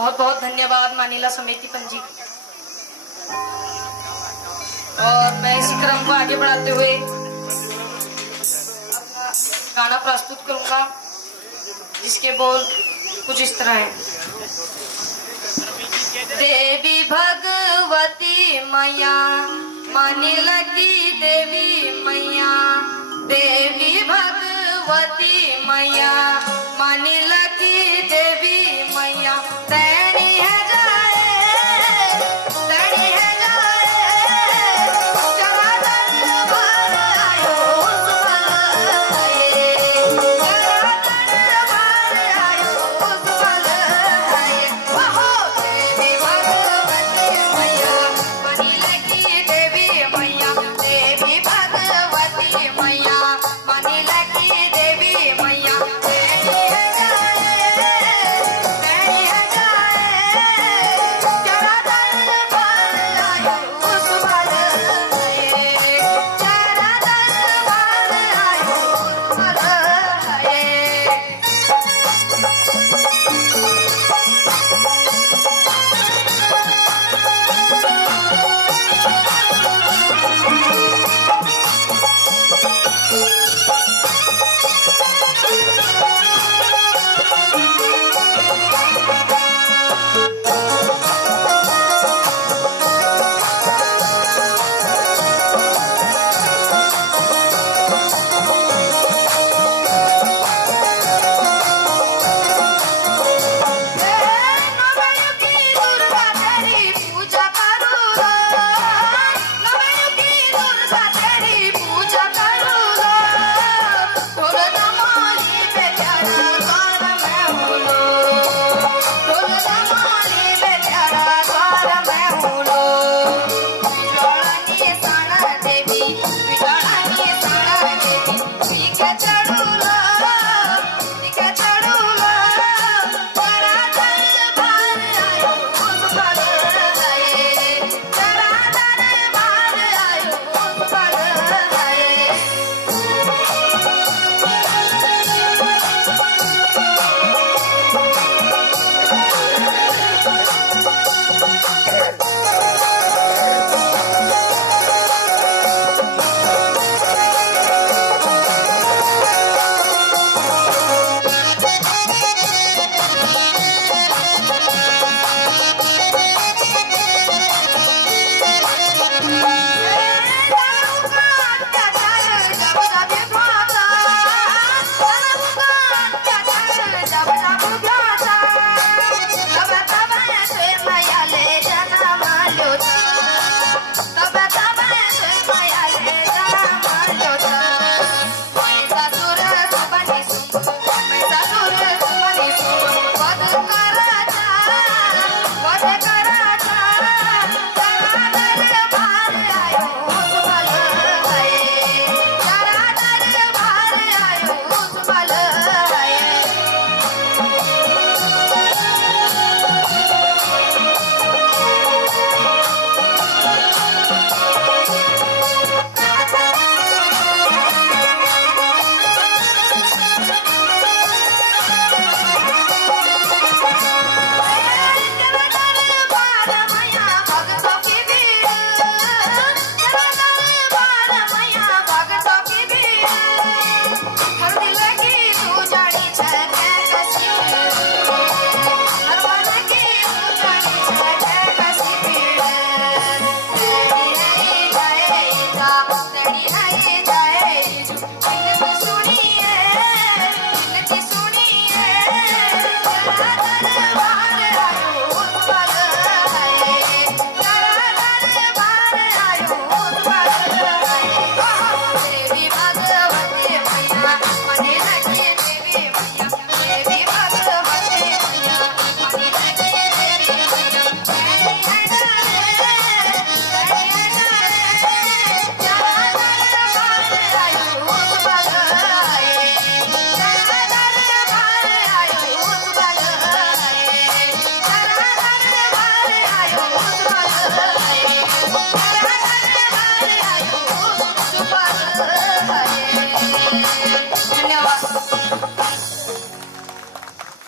बहुत बहुत धन्यवाद मानीला समिति पंजी। और मैं इसी क्रम को आगे बढ़ाते हुए अपना गाना प्रस्तुत करूंगा, जिसके बोल कुछ इस तरह है। देवी भगवती मैया मानी लगी देवी मैया, देवी भगवती मैया मानी लगी देवी मैया। तैनी है जाए, तैनी है जाए, चला दरबार आयो सुमलाए, चला दरबार आयो सुमलाए। वहो देवी भगवती मैया मानी लगी देवी मैया, देवी भगवती मैया मानी लगी देवी मैया। तैनी है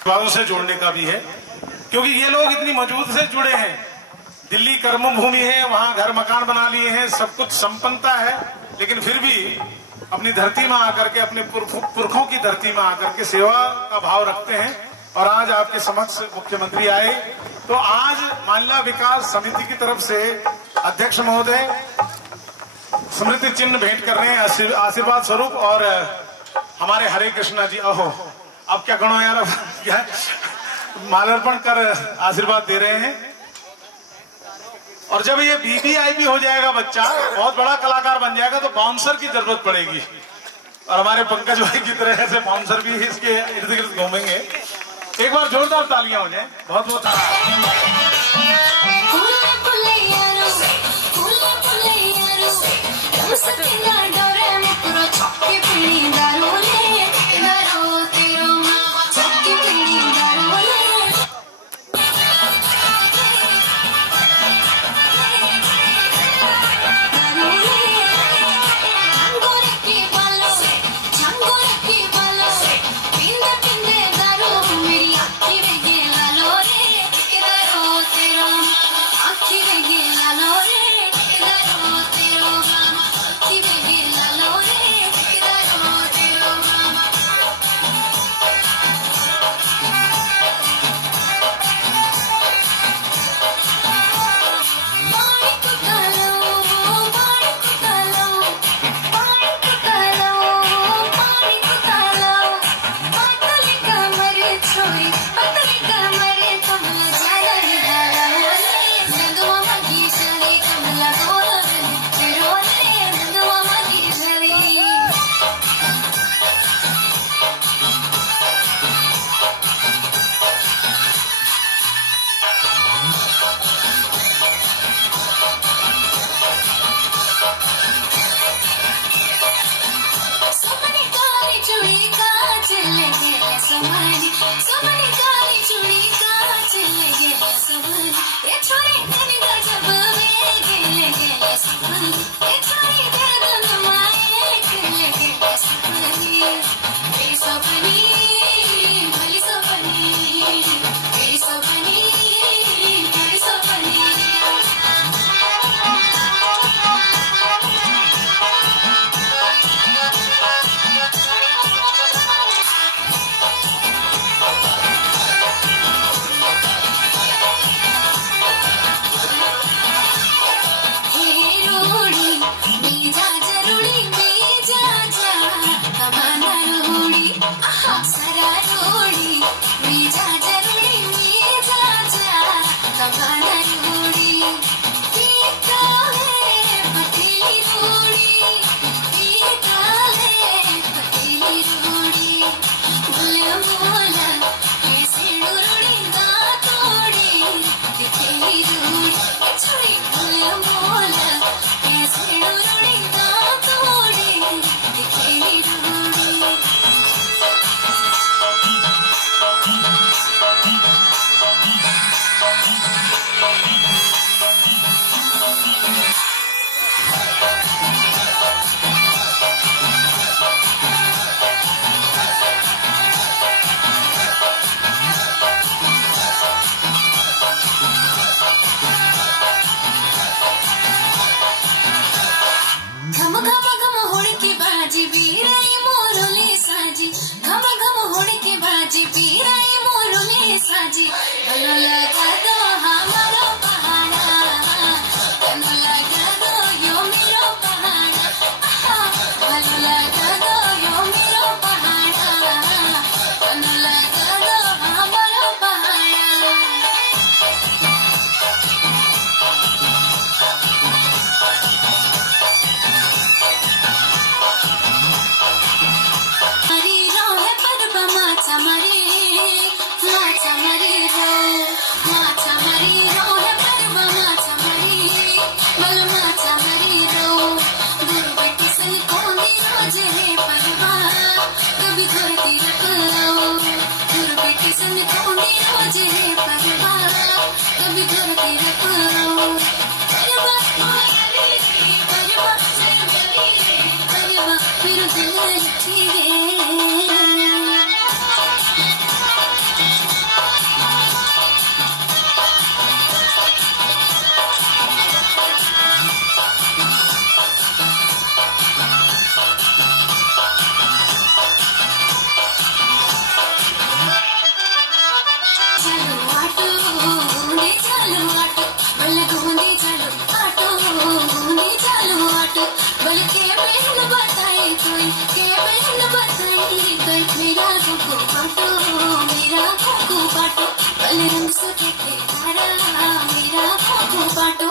वालों से जोड़ने का भी है। क्योंकि ये लोग इतनी मजबूत से जुड़े हैं। दिल्ली कर्मभूमि है, वहां घर मकान बना लिए हैं, सब कुछ संपन्नता है, लेकिन फिर भी अपनी धरती में आकर के, अपने पुरखों की धरती में आकर के सेवा का भाव रखते हैं। और आज आपके समक्ष मुख्यमंत्री आए, तो आज माल्ला विकास समिति की तरफ से अध्यक्ष महोदय स्मृति चिन्ह भेंट कर रहे हैं आशीर्वाद स्वरूप। और हमारे हरे कृष्णा जी, अहो अब क्या गणो यार, क्या माल्यार्पण कर आशीर्वाद दे रहे हैं। और जब ये वीवीआईपी हो जाएगा बच्चा, बहुत बड़ा कलाकार बन जाएगा, तो बाउंसर की जरूरत पड़ेगी। और हमारे पंकज भाई की तरह से बाउंसर भी इसके इर्द गिर्द घूमेंगे। एक बार जोरदार तालियां हो जाए। बहुत बहुत आटो गूंदे चलो आटो बल गूंदे चलो आटो गूंदे चलो आटो बल के बहन बताए कोई के बहन बताई कोई मेरा कुकू पाटो बल रंग सुखे तारा मेरा कुकू पाटो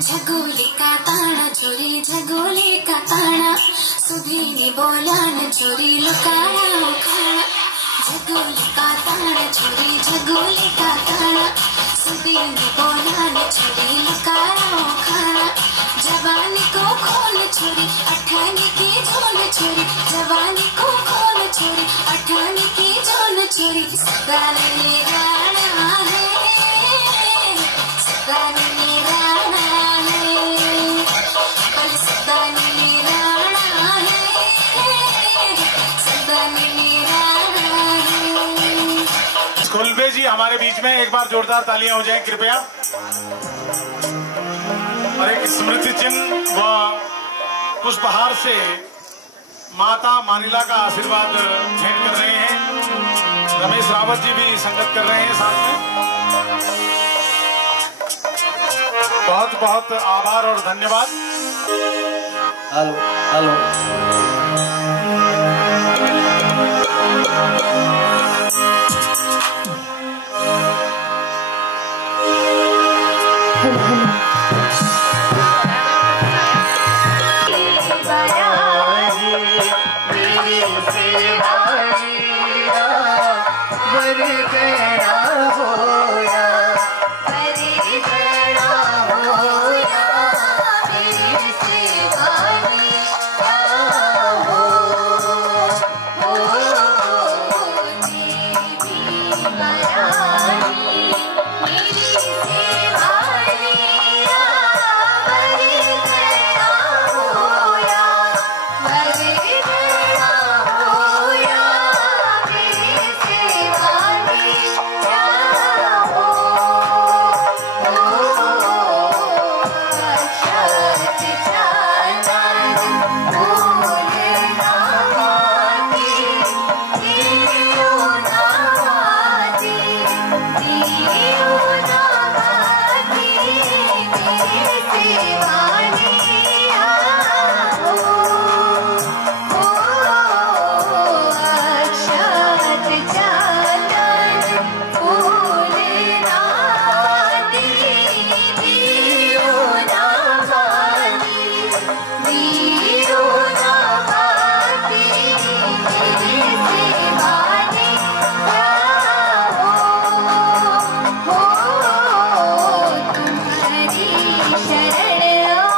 झगोले का ताना चोरी झगोले का ताना सुधीनी बोला न चोरी लुकाया खाना झगोले का ताना चोरी झगोले का ताना सुधीनी बोला न चोरी लुकाया खाना जवानी को खोल चोरी अठानी की झोल चोरी जवानी को खोल चोरी अठानी की झोल चोरी गाने गाना है गाने गाना कुलबे जी हमारे बीच में एक बार जोरदार तालियां हो जाएं कृपया। और एक स्मृति चिन्ह व पुष्पहार से माता मानिला का आशीर्वाद भेंट कर रहे हैं। रमेश रावत जी भी संगत कर रहे हैं साथ में। बहुत बहुत आभार और धन्यवाद। हेलो हेलो शरण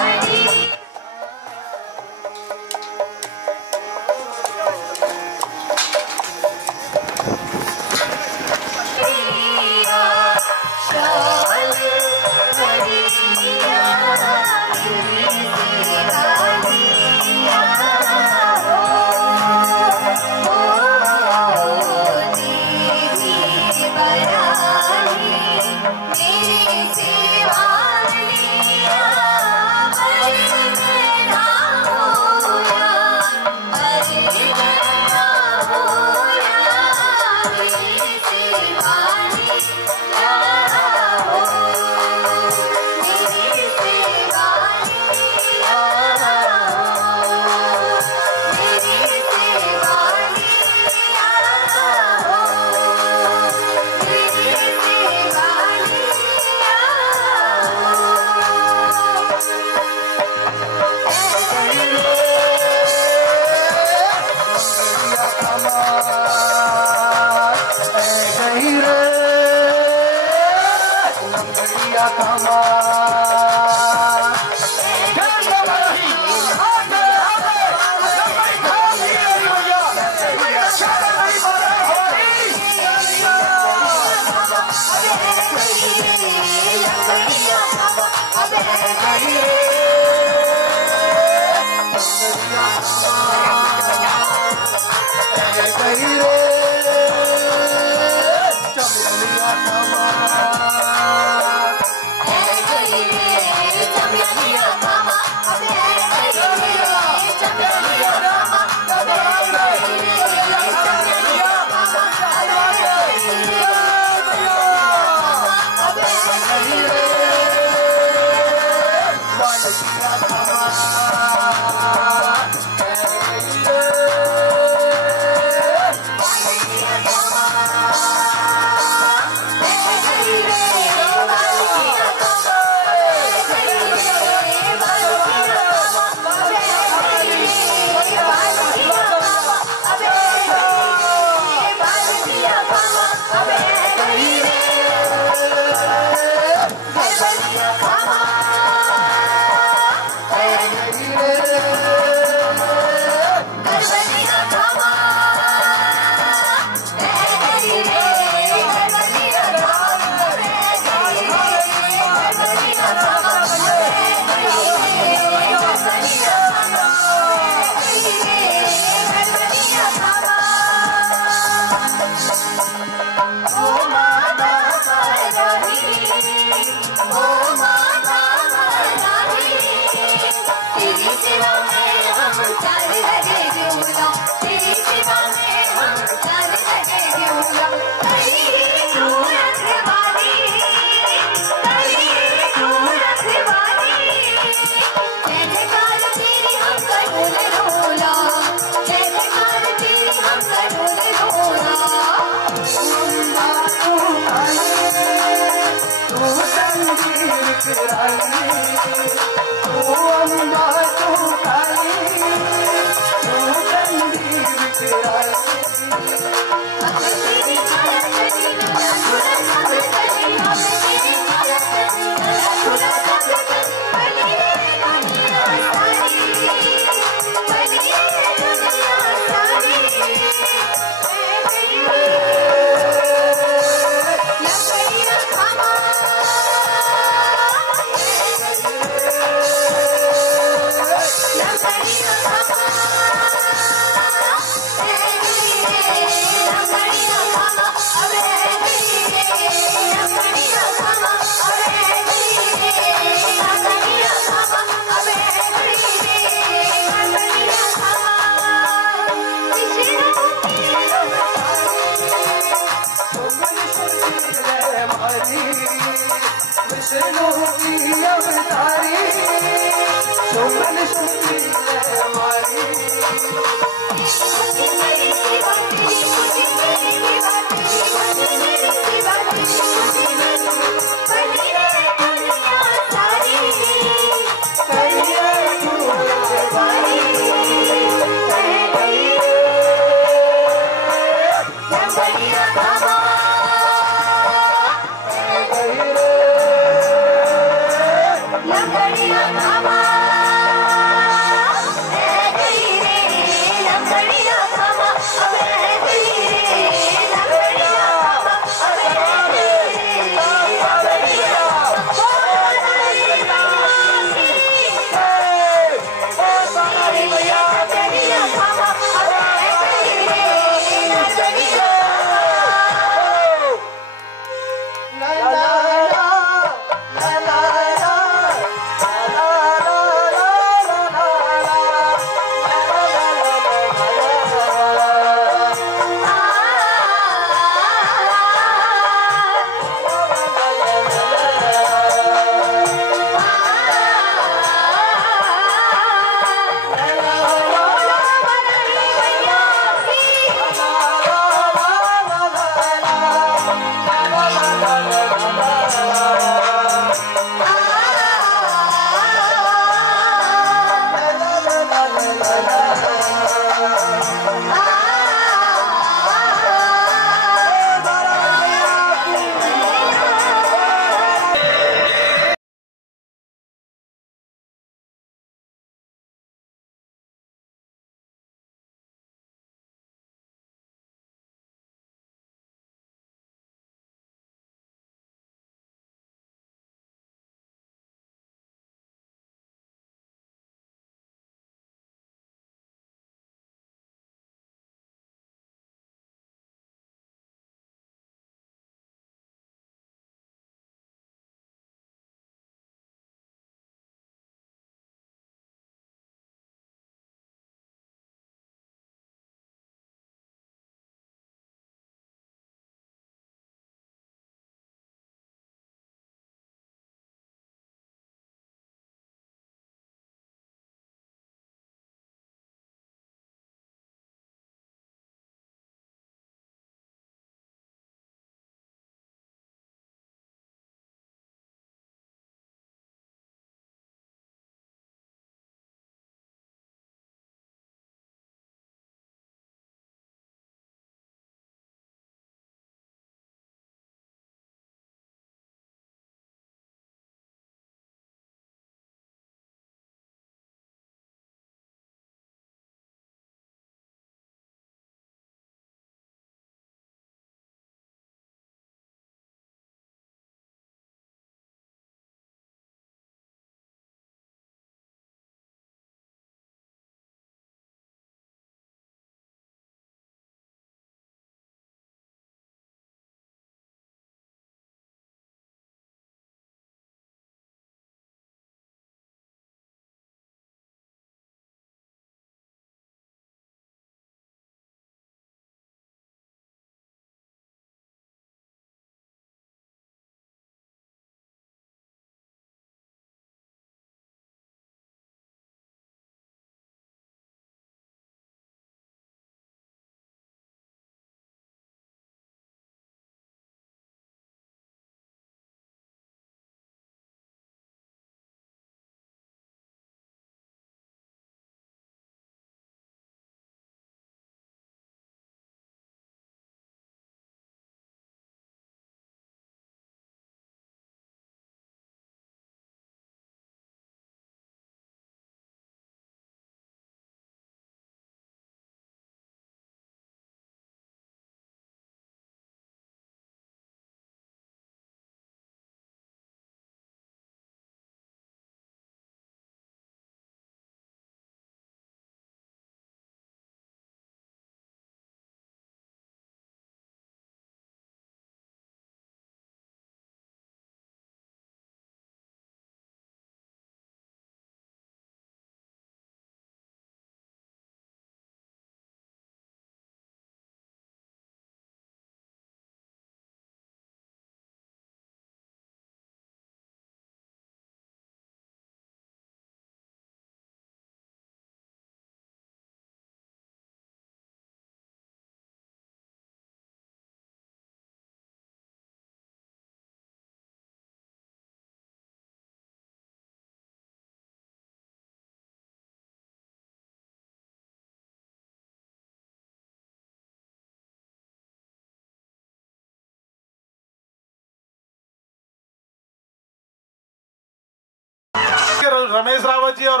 रमेश रावत जी और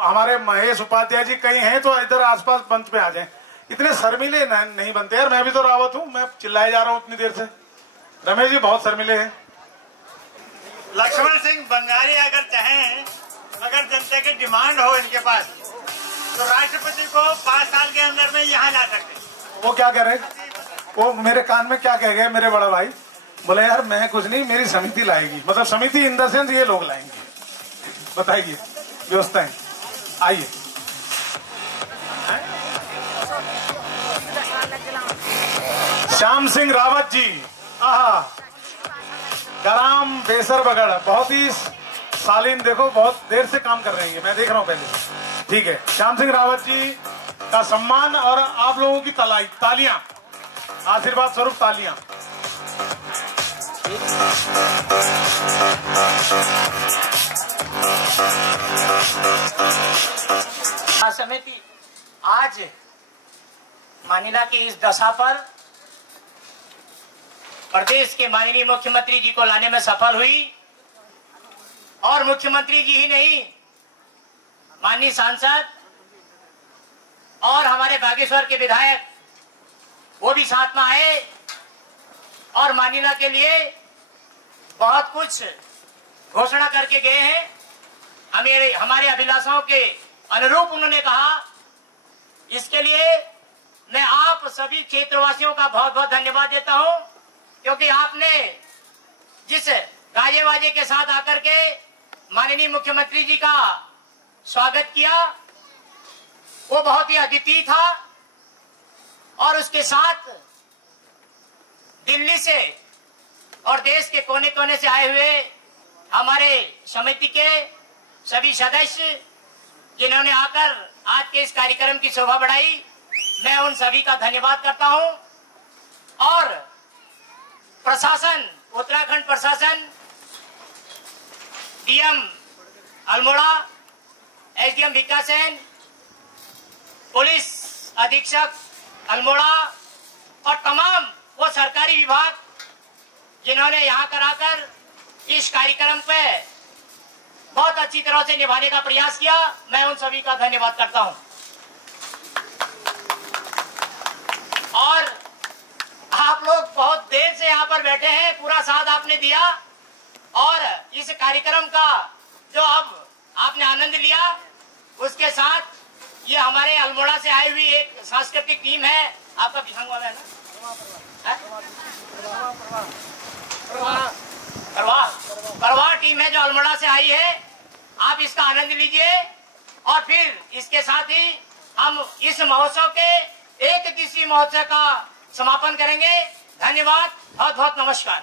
हमारे महेश उपाध्याय जी कहीं हैं तो इधर आसपास मंच पे आ जाएं। इतने शर्मिले नहीं बनते यार। मैं भी तो रावत हूँ, मैं चिल्लाए जा रहा हूँ इतनी देर से। रमेश जी बहुत शर्मिले हैं। लक्ष्मण सिंह बंगाली अगर चाहें, अगर जनता की डिमांड हो इनके पास, तो राष्ट्रपति को 5 साल के अंदर में यहाँ ला सकते। वो क्या कह रहे हैं? वो मेरे कान में क्या कह गए मेरे बड़ा भाई? बोले यार मैं कुछ नहीं, मेरी समिति लाएगी। मतलब समिति इन द सेंस ये लोग लाएंगे। बताइए व्यवस्थाएं। आइए श्याम सिंह रावत जी, आहा ग्राम बेसर बगड़, बहुत ही शालीन, देखो बहुत देर से काम कर रही है, मैं देख रहा हूँ पहले। ठीक है, श्याम सिंह रावत जी का सम्मान और आप लोगों की तालियां, आशीर्वाद स्वरूप तालियां। समिति आज मानिला की इस दशा पर प्रदेश के माननीय मुख्यमंत्री जी को लाने में सफल हुई, और मुख्यमंत्री जी ही नहीं, माननीय सांसद और हमारे बागेश्वर के विधायक वो भी साथ में आए और मानिला के लिए बहुत कुछ घोषणा करके गए हैं। हमारे अभिलाषाओं के अनुरूप उन्होंने कहा। इसके लिए मैं आप सभी क्षेत्रवासियों का बहुत बहुत धन्यवाद देता हूं, क्योंकि आपने जिस गाजे वाजे के साथ आकर के माननीय मुख्यमंत्री जी का स्वागत किया वो बहुत ही अद्वितीय था। और उसके साथ दिल्ली से और देश के कोने कोने से आए हुए हमारे समिति के सभी सदस्य जिन्होंने आकर आज के इस कार्यक्रम की शोभा बढ़ाई, मैं उन सभी का धन्यवाद करता हूं। और प्रशासन, उत्तराखंड प्रशासन, DM Almora, SDM Bhikiyasain, police अधीक्षक अल्मोड़ा और तमाम वो सरकारी विभाग जिन्होंने यहाँ कराकर इस कार्यक्रम पे बहुत अच्छी तरह से निभाने का प्रयास किया, मैं उन सभी का धन्यवाद करता हूं। और आप लोग बहुत देर से यहाँ पर बैठे हैं, पूरा साथ आपने दिया, और इस कार्यक्रम का जो अब आपने आनंद लिया, उसके साथ ये हमारे अल्मोड़ा से आई हुई एक सांस्कृतिक टीम है। आपका बिहांग वाला है ना? परवाह टीम है जो अल्मोड़ा से आई है। आप इसका आनंद लीजिए और फिर इसके साथ ही हम इस महोत्सव के 1 दिवसीय महोत्सव का समापन करेंगे। धन्यवाद, बहुत बहुत नमस्कार।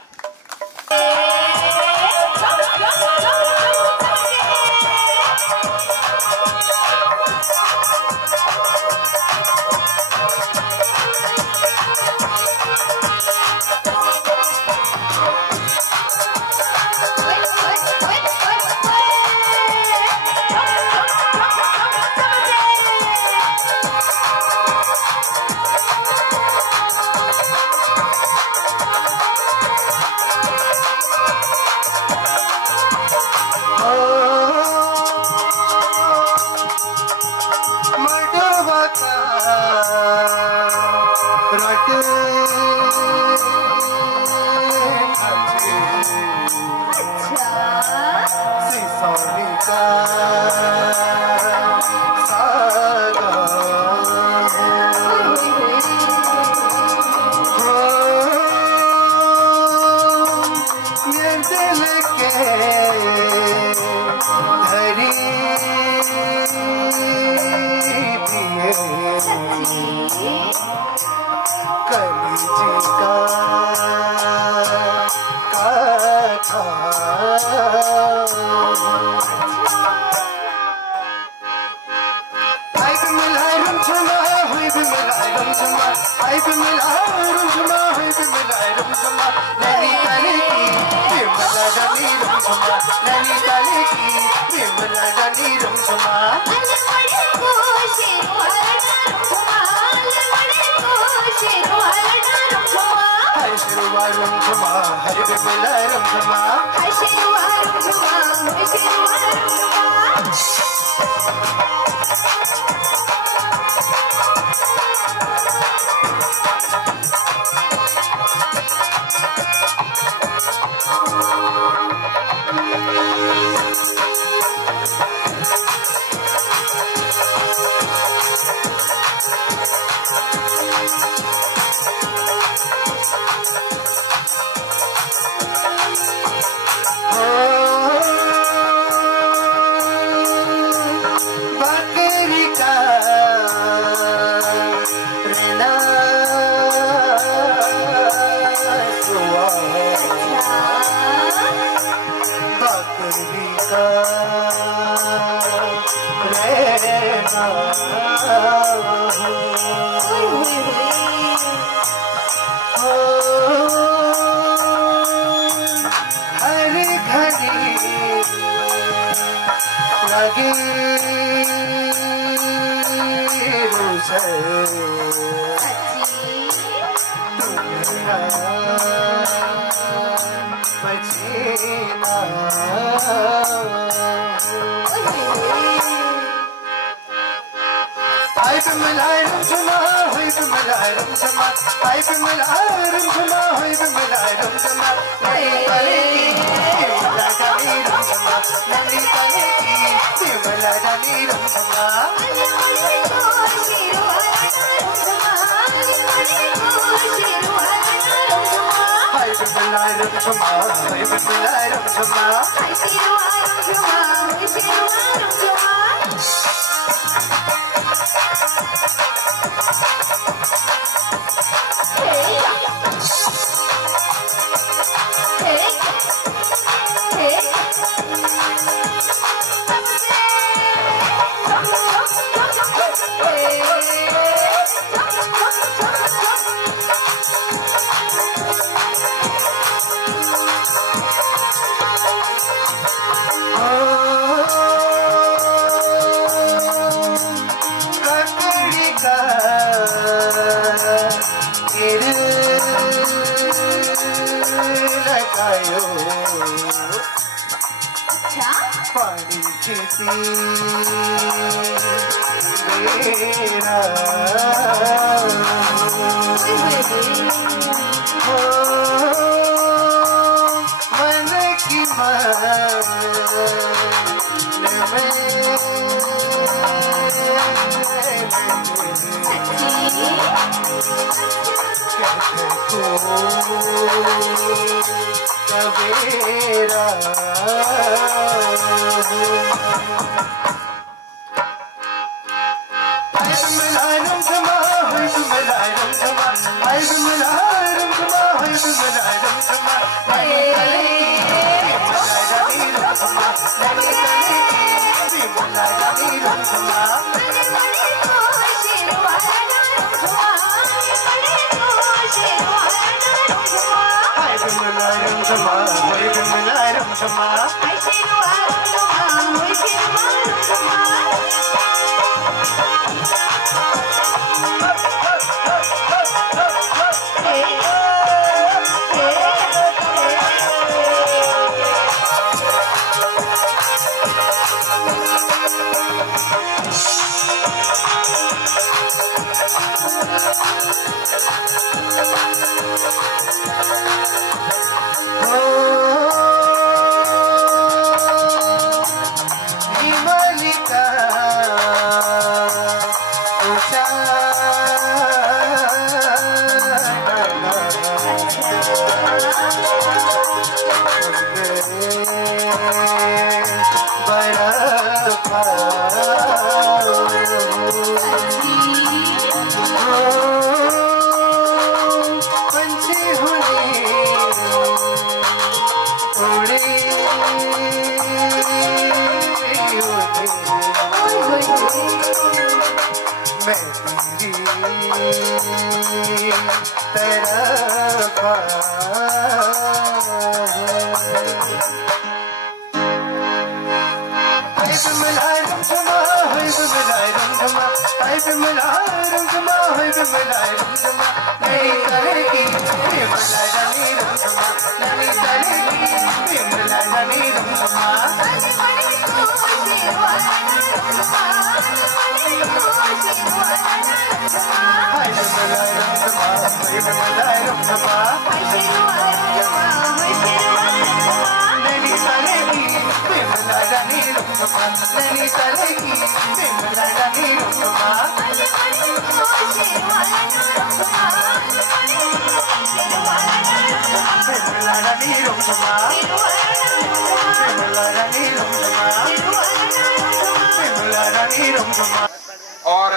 और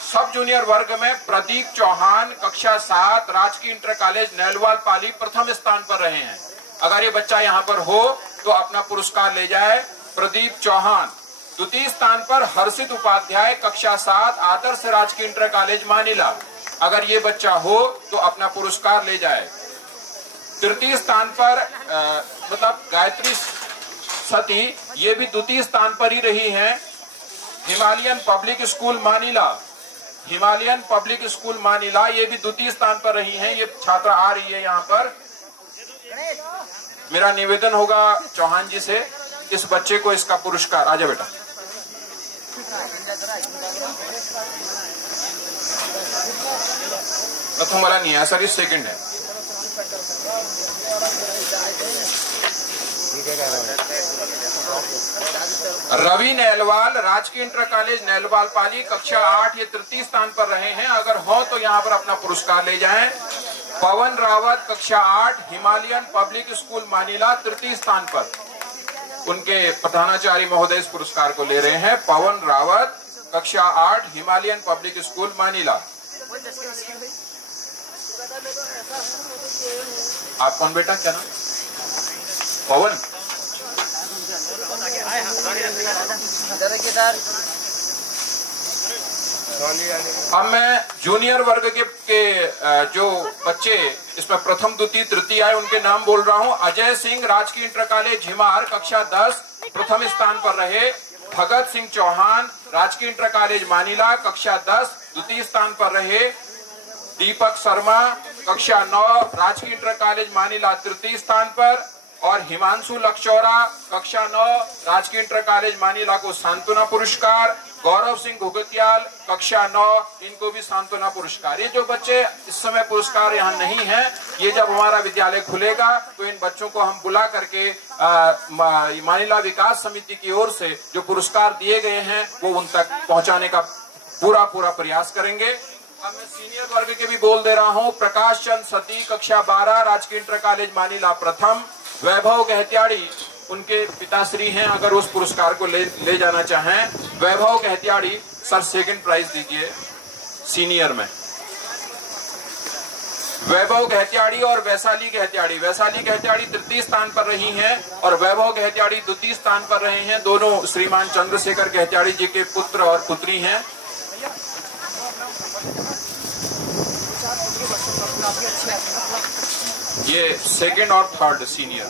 सब जूनियर वर्ग में प्रदीप चौहान कक्षा 7 राजकीय इंटर कॉलेज नैलवाल पाली प्रथम स्थान पर रहे हैं। अगर ये बच्चा यहाँ पर हो तो अपना पुरस्कार ले जाए। प्रदीप चौहान। द्वितीय स्थान पर हर्षित उपाध्याय कक्षा 7 आदर्श राजकीय इंटर कॉलेज मानिला। अगर ये बच्चा हो तो अपना पुरस्कार ले जाए। तृतीय स्थान पर मतलब गायत्री सती, ये भी द्वितीय स्थान पर ही रही हैं। हिमालयन पब्लिक स्कूल मानिला, हिमालयन पब्लिक स्कूल मानिला, ये भी द्वितीय स्थान पर रही हैं। ये छात्रा आ रही है यहाँ पर। मेरा निवेदन होगा चौहान जी से, इस बच्चे को इसका पुरस्कार। आजा बेटा। प्रथम वाला नहीं है सर, ये सेकंड है। रवि नैलवाल राजकीय इंटर कॉलेज नैलवाल पाली कक्षा 8, ये तृतीय स्थान पर रहे हैं। अगर हो तो यहाँ पर अपना पुरस्कार ले जाएं। पवन रावत कक्षा 8 हिमालयन पब्लिक स्कूल मानिला तृतीय स्थान पर। उनके प्रधानाचार्य महोदय इस पुरस्कार को ले रहे हैं। पवन रावत कक्षा 8 हिमालयन पब्लिक स्कूल मानिला। आप कौन बेटा, क्या नाम? पवन। अब मैं जूनियर वर्ग के जो बच्चे इसमें प्रथम द्वितीय तृतीय आए उनके नाम बोल रहा हूं। अजय सिंह राजकीय इंटर कॉलेज हिमार कक्षा 10 प्रथम स्थान पर रहे। भगत सिंह चौहान राजकीय इंटर कॉलेज मानिला कक्षा 10 द्वितीय स्थान पर रहे। दीपक शर्मा कक्षा 9 राजकीय इंटर कॉलेज मानिला तृतीय स्थान पर। और हिमांशु लक्षौरा कक्षा 9 राजकीय इंटर कॉलेज मानिला को सांत्वना पुरस्कार। गौरव सिंह घुगतियाल कक्षा 9, इनको भी सांत्वना पुरस्कार। ये जो बच्चे इस समय पुरस्कार यहाँ नहीं है, ये जब हमारा विद्यालय खुलेगा तो इन बच्चों को हम बुला करके मानिला विकास समिति की ओर से जो पुरस्कार दिए गए हैं वो उन तक पहुंचाने का पूरा प्रयास करेंगे। अब मैं सीनियर वर्ग के भी बोल दे रहा हूँ। प्रकाश चंद सती कक्षा 12 राजकीय इंटर कॉलेज मानिला प्रथम। वैभव गहत्याड़ी उनके पिताश्री हैं, अगर उस पुरस्कार को ले जाना चाहें। वैभव गहत्याड़ी सर सेकंड प्राइज दीजिए सीनियर में। वैभव गहत्याड़ी और वैशाली गहत्याड़ी, वैशाली गहत्याड़ी तृतीय स्थान पर रही हैं और वैभव गहत्याड़ी द्वितीय स्थान पर रहे हैं। दोनों श्रीमान चंद्रशेखर गहत्याड़ी जी के पुत्र और पुत्री हैं। ये सेकंड और थर्ड सीनियर।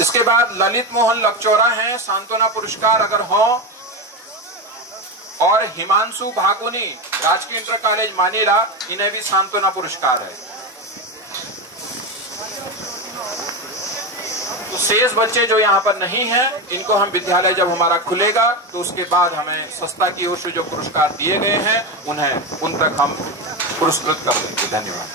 इसके बाद ललित मोहन लक्षौरा हैं, सांत्वना पुरस्कार अगर हो। और हिमांशु भाकुनी राजकीय इंटर कॉलेज मानिला, इन्हें भी सांत्वना पुरस्कार है। तो शेष बच्चे जो यहाँ पर नहीं हैं, इनको हम विद्यालय जब हमारा खुलेगा तो उसके बाद हमें संस्था की ओर से जो पुरस्कार दिए गए हैं उन तक हम पुरस्कृत कर देंगे। धन्यवाद।